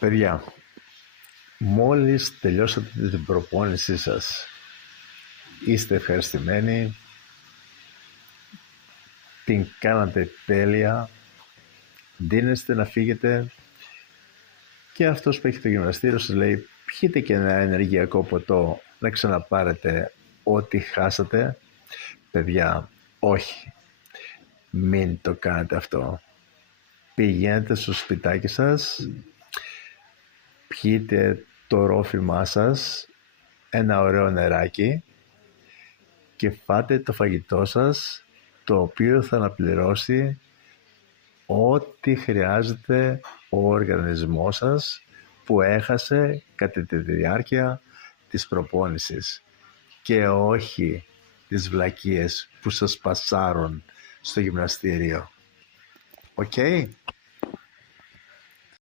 Παιδιά, μόλις τελειώσατε την προπόνησή σας, είστε ευχαριστημένοι, την κάνατε τέλεια, ντύνεστε να φύγετε και αυτός που έχει το γυμναστήριο σας λέει πιείτε και ένα ενεργειακό ποτό να ξαναπάρετε ό,τι χάσατε. Παιδιά, όχι, μην το κάνετε αυτό. Πηγαίνετε στο σπιτάκι σας, πιείτε το ρόφημά σας, ένα ωραίο νεράκι και φάτε το φαγητό σας, το οποίο θα αναπληρώσει ό,τι χρειάζεται ο οργανισμός σας που έχασε κατά τη διάρκεια της προπόνησης και όχι τις βλακίες που σας πασάρουν στο γυμναστήριο. Οκ?